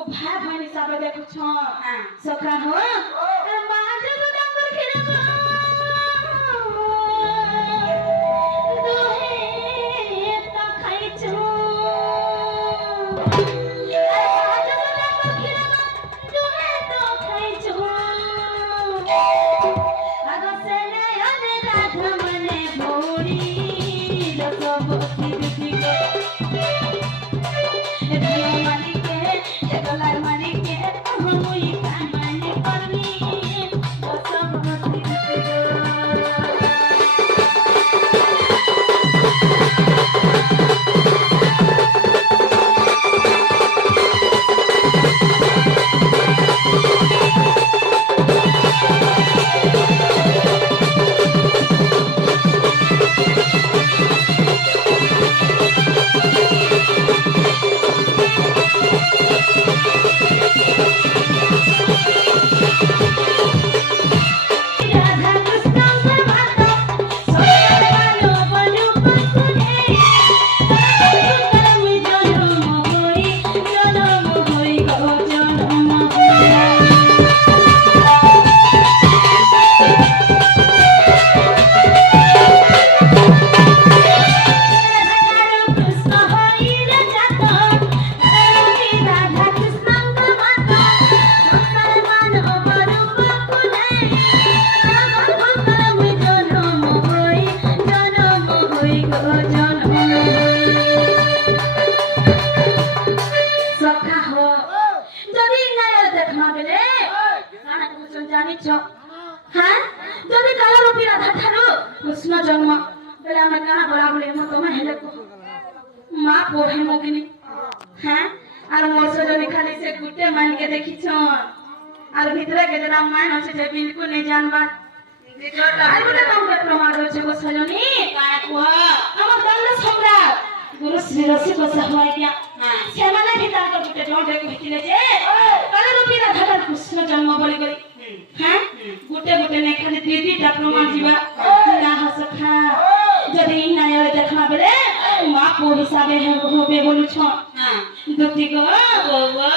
को भाई बहन हिसाब देखो छो सखा हो बाज तो डंगर खिरे दोहे तो खाई छो बाज तो डंगर खिरे दोहे तो खाई छो आगो से ने अने राधा मने भोरी लोगों की कृष्ण जन्म बेले हमें कहाँ बड़ा बड़े मत में हेले को माँ को है मोगिनी हैं आर मोर से जो निकाली से गुट्टे मान के देखी छो आर भीतरे के जरा मान আছে যে बिल्कुल नहीं जानबा आर बोले काम के प्रमाण होছে को सजनी काय को हमर दंड सम्राट गुरु श्री रसी को सहवाय क्या से माने भीतर को गुट्टे ढोंडे को भितिले जे काले रूपी राधा कृष्ण जन्म बोली गई हैं गुटे गुटे ने खाली दीदी ता प्रमाण जीवा ना हसखा जदी नायर देखा बेले मां को हिसाबे है होबे बोलु छ दुती को बाबा